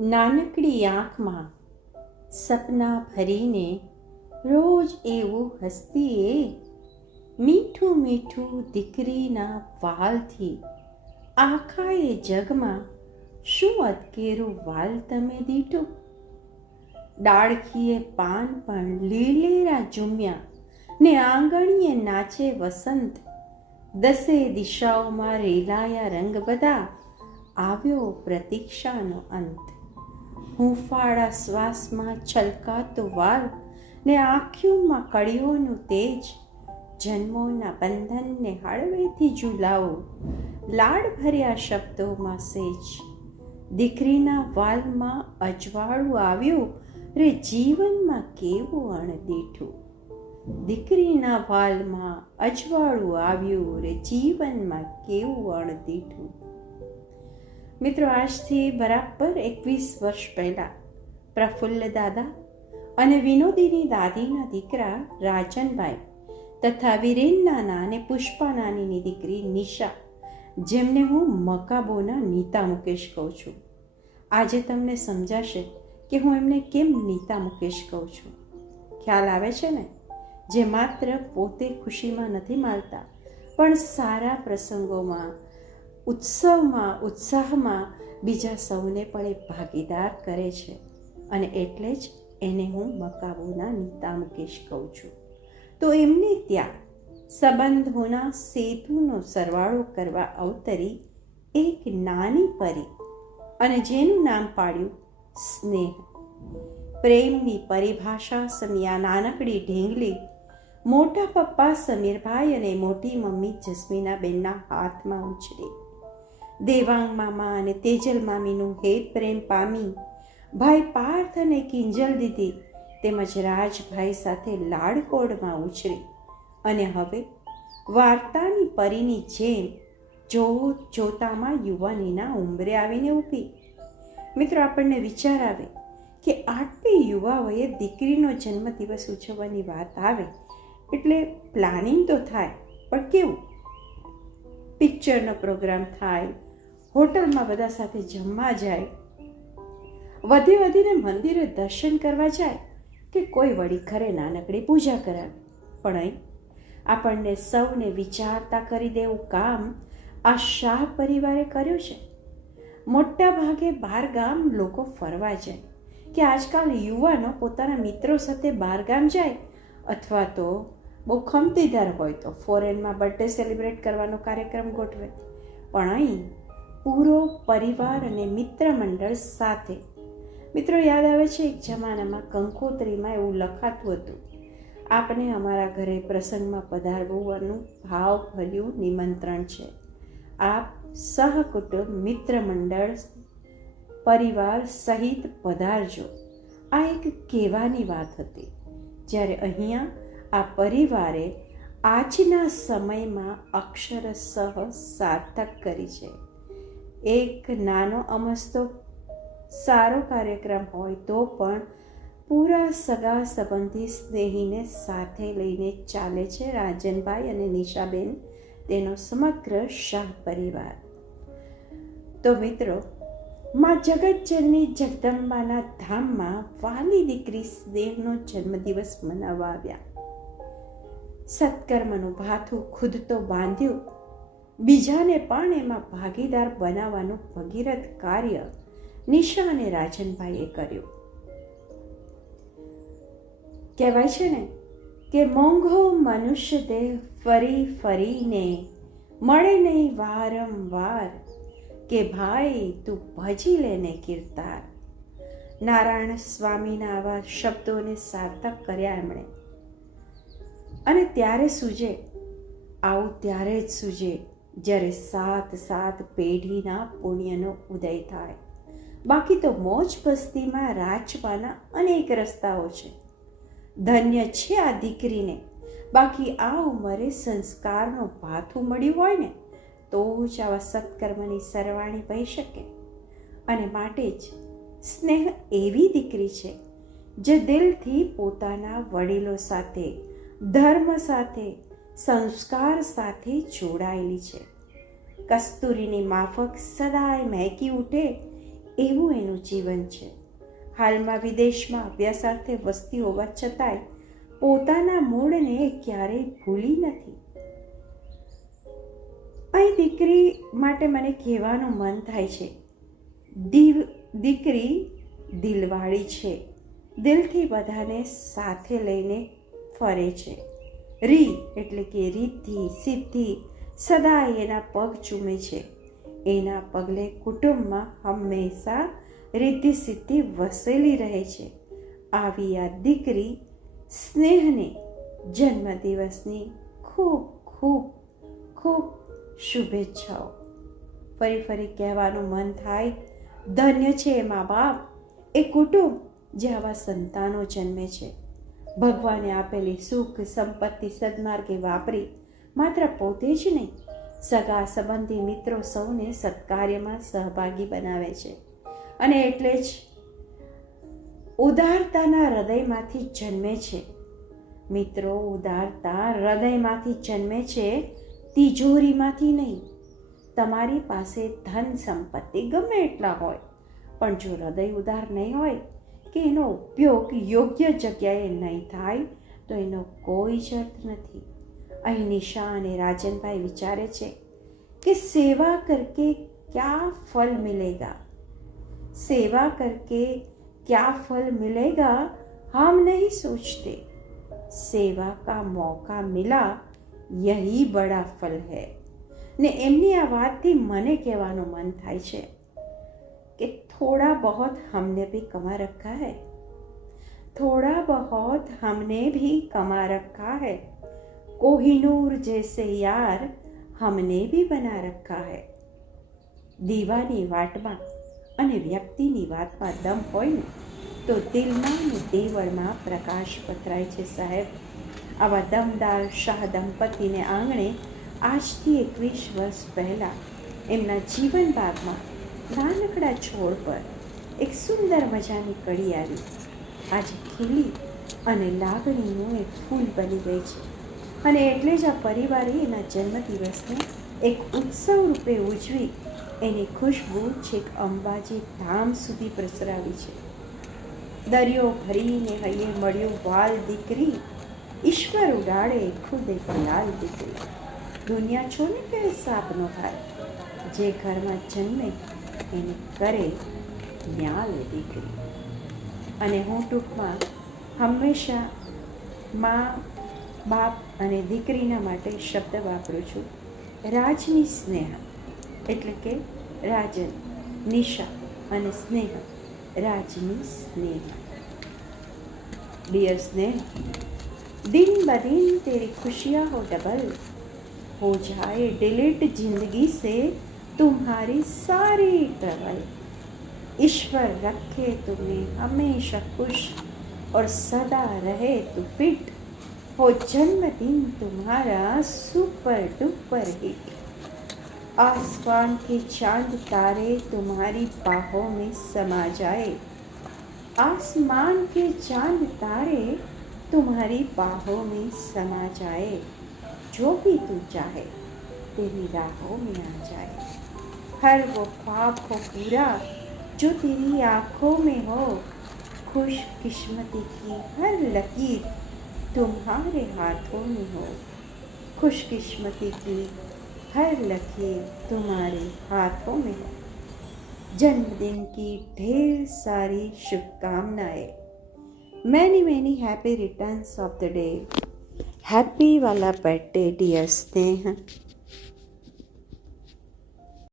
નાનકડી આંખમાં સપના ભરીને રોજ એવું હસતી એ મીઠું મીઠું દીકરીના વાલથી આખાએ જગમાં શું અતકેરું વાલ તમે દીઠું. ડાળખીએ પાન પણ લીલેરા ઝૂમ્યા ને આંગણીએ નાચે વસંત. દસે દિશાઓમાં રેલાયા રંગ બધા, આવ્યો પ્રતીક્ષાનો અંત. હૂંફાળા શ્વાસમાં છલકાતો વાલ ને આંખોમાં કળીઓનું તેજ, જન્મોના બંધનને હળવેથી ઝૂલાવો, લાડ ભર્યા શબ્દોમાં સેજ. દીકરીના વાલમાં અજવાળું આવ્યું રે જીવનમાં કેવું અણદીઠું. દીકરીના વાલમાં અજવાળું આવ્યું રે જીવનમાં કેવું અણદીઠું. મિત્રો, આજથી બરાબર 21 વર્ષ પહેલાં પ્રફુલ્લ દાદા અને વિનોદીની દાદીના દીકરા રાજનભાઈ તથા વિરેન નાના અને પુષ્પા નાનીની દીકરી નિશા, જેમને હું મકાબોના નીતા મુકેશ કહું છું. આજે તમને સમજાશે કે હું એમને કેમ નીતા મુકેશ કહું છું. ખ્યાલ આવે છે ને? જે માત્ર પોતે ખુશીમાં નથી માણતા, પણ સારા પ્રસંગોમાં, ઉત્સવમાં, ઉત્સાહમાં બીજા સૌને પણ એ ભાગીદાર કરે છે. અને એટલે જ એને હું મકાબોના નીતા મુકેશ કહું છું. તો એમને ત્યાં સંબંધોના સેતુનો સરવાળો કરવા અવતરી એક નાની પરી, અને જેનું નામ પાડ્યું સ્નેહ. પ્રેમની પરિભાષા સમિયા નાનકડી ઢીંગલી મોટા પપ્પા સમીરભાઈ અને મોટી મમ્મી જસ્મીનાબેનના હાથમાં ઉછળી. દેવાંગ મામા અને તેજલ મામીનું હેત પ્રેમ પામી ભાઈ પાર્થ અને કિંજલ દીદી તેમજ રાજભાઈ સાથે લાડકોડમાં ઉછળી. અને હવે વાર્તાની પરીની જેમ જોત જોતામાં યુવાનીના ઉંબરે આવીને ઊભી. મિત્રો, આપણને વિચાર આવે કે આટલી યુવા વયે દીકરીનો જન્મદિવસ ઉજવવાની વાત આવે એટલે પ્લાનિંગ તો થાય, પણ કેવું? પિક્ચરનો પ્રોગ્રામ થાય, હોટલમાં બધા સાથે જમવા જાય, વધીને મંદિરે દર્શન કરવા જાય, કે કોઈ વળી ઘરે નાનકડી પૂજા કરાવે. પણ અહીં આપણને સૌને વિચારતા કરી દેવું કામ આ શાહ પરિવારે કર્યું છે. મોટા ભાગે બહારગામ લોકો ફરવા જાય, કે આજકાલ યુવાનો પોતાના મિત્રો સાથે બહારગામ જાય, અથવા તો બહુ ખમતીદાર હોય તો ફોરેનમાં બર્થડે સેલિબ્રેટ કરવાનો કાર્યક્રમ ગોઠવે. પણ અહીં પૂરો પરિવાર અને મિત્ર મંડળ સાથે. મિત્રો, યાદ આવે છે એક જમાનામાં કંકોત્રીમાં એવું લખાતું હતું, આપને અમારા ઘરે પ્રસંગમાં પધારવાનું ભાવભર્યું નિમંત્રણ છે. આપ સહકુટુંબ મિત્ર મંડળ પરિવાર સહિત પધારજો. આ એક કહેવાની વાત હતી. જ્યારે અહીંયા આ પરિવારે આજના સમયમાં અક્ષરશઃ સાર્થક કરી છે. એક નાનો અમસ્તો સારો કાર્યક્રમ હોય તો પણ પૂરા સગા સંબંધી સ્નેહીને સાથે લઈને ચાલે છે રાજનભાઈ અને નિશાબેન, તેનો સમગ્ર શાહ પરિવાર. તો મિત્રો, માં જગતજનની જગદંબાના ધામમાં વાલી દીકરી સ્નેહનો જન્મદિવસ મનાવવા આવ્યા. સત્કર્મનું ભાથું ખુદ તો બાંધ્યું, બીજાને પણ એમાં ભાગીદાર બનાવવાનું ભગીરથ કાર્ય નિશા અને રાજનભાઈએ કર્યું. કહેવાય છે ને કે મોંઘો મનુષ્ય દેહ ફરી ફરીને મળે નહીં વારંવાર, કે ભાઈ તું ભજી લેને કીર્તાર. નારાયણ સ્વામીના આવા શબ્દોને સાર્થક કર્યા એમણે. અને ત્યારે સૂજે, આવું ત્યારે જ સૂજે જ્યારે સાત પેઢીના પુણ્યનો ઉદય થાય. બાકી તો મોજ મસ્તીમાં રાચવાના અનેક રસ્તાઓ છે. ધન્ય છે આ દીકરીને. બાકી આ ઉંમરે સંસ્કારનો ભાથું મળ્યું હોય ને તો જ આવા સત્કર્મની સરવાણી વહી શકે. અને માટે જ સ્નેહ એવી દીકરી છે જે દિલથી પોતાના વડીલો સાથે, ધર્મ સાથે, સંસ્કાર સાથે જોડાયેલી છે. કસ્તુરીની માફક સદાય મહેકી ઉઠે એવું એનું જીવન છે. હાલમાં વિદેશમાં અભ્યાસાર્થે વસ્તી હોવા છતાંય પોતાના મૂળને ક્યારેય ભૂલી નથી. અહીં દીકરી માટે મને કહેવાનું મન થાય છે, દીકરી દિલવાળી છે, દિલથી બધાને સાથે લઈને ફરે છે. રી એટલે કે રીતિ સિદ્ધિ સદાય એના પગ ચૂમે છે. એના પગલે કુટુંબમાં હંમેશા રીતિ સિદ્ધિ વસેલી રહે છે. આવી આ દીકરી સ્નેહને જન્મદિવસની ખૂબ ખૂબ ખૂબ શુભેચ્છાઓ. ફરી કહેવાનું મન થાય, ધન્ય છે એ મા બાપ, એ કુટુંબ જે આવા સંતાનો જન્મે છે. ભગવાને આપેલી સુખ સંપત્તિ સદમાર્ગે વાપરી માત્ર પોતે જ નહીં, સગા સંબંધી મિત્રો સૌને સત્કાર્યમાં સહભાગી બનાવે છે. અને એટલે જ ઉદારતાના હૃદયમાંથી જન્મે છે. મિત્રો, ઉદારતા હૃદયમાંથી જન્મે છે, તિજોરીમાંથી નહીં. તમારી પાસે ધન સંપત્તિ ગમે એટલા હોય, પણ જો હૃદય ઉદાર નહીં હોય કે એનો ઉપયોગ યોગ્ય જગ્યાએ નહીં થાય તો એનો કોઈ જ અર્થ નથી. અહીં નિશા અને રાજનભાઈ વિચારે છે કે સેવા કરકે ક્યા ફલ મિલેગા, સેવા કરકે क्या फल मिलेगा हम नहीं सोचते, सेवा का मौका मिला यही बड़ा फल है. ને એમની આ વાતથી મને કહેવાનું મન થાય છે કે થોડા બહોત हमने भी कमा रखा है, थोड़ा बहुत हमने भी कमा रखा है, कोहिनूर जैसे यार हमने भी बना रखा है. દીવાની વાટમાં અને વ્યક્તિની વાતમાં દમ હોય ને તો દિલમાં અને દેવળમાં પ્રકાશ પથરાય છે સાહેબ. આવા દમદાર શાહ દંપતીને આંગણે આજથી 21 વર્ષ પહેલાં એમના જીવન ભાગમાં નાનકડા છોડ પર એક સુંદર મજાની કળી આવી. આજે ખીલી અને લાગણીનું એક ફૂલ બની ગઈ છે. અને એટલે જ આ પરિવારે એના જન્મદિવસને એક ઉત્સવ રૂપે ઉજવી એની ખુશ્બુ છેક અંબાજી ધામ સુધી પ્રસરાવી છે. દરિયો ભરીને હૈયે મળ્યું વાલ દીકરી, ઈશ્વર ઉડાડે ખુદ એક લાલ દીકરી. દુનિયા છોને કે સાપ ન થાય, જે ઘરમાં જન્મે એને કરે ન્યાલ દીકરી. અને હું ટૂંકમાં હંમેશા મા બાપ અને દીકરીના માટે શબ્દ વાપરું છું, રાજની સ્નેહ. એટલે કે રાજન, નિશા અને સ્નેહ, રાજની સ્નેહ. डियर स्नेह, दिन ब दिन तेरी खुशियाँ हो डबल, हो जाए डिलीट जिंदगी से तुम्हारी सारी ट्रबल. ईश्वर रखे तुम्हें हमेशा खुश और सदा रहे तू फिट, हो जन्मदिन तुम्हारा सुपर डुपर हिट. आसमान के चांद तारे तुम्हारी बाहों में समा जाए, आसमान के चांद तारे तुम्हारी बाहों में समा जाए, जो भी तू चाहे तेरी राहों में आ जाए. हर वो ख्वाब हो पूरा जो तेरी आँखों में हो, खुश किस्मती की हर लकीर तुम्हारे हाथों में हो, खुश किस्मती की हर लकीर तुम्हारे हाथों में हो. जन्मदिन की ढेर सारी शुभकामनाएं. Many happy returns of the day. Happy वाला बर्थडे डियर स्नेह.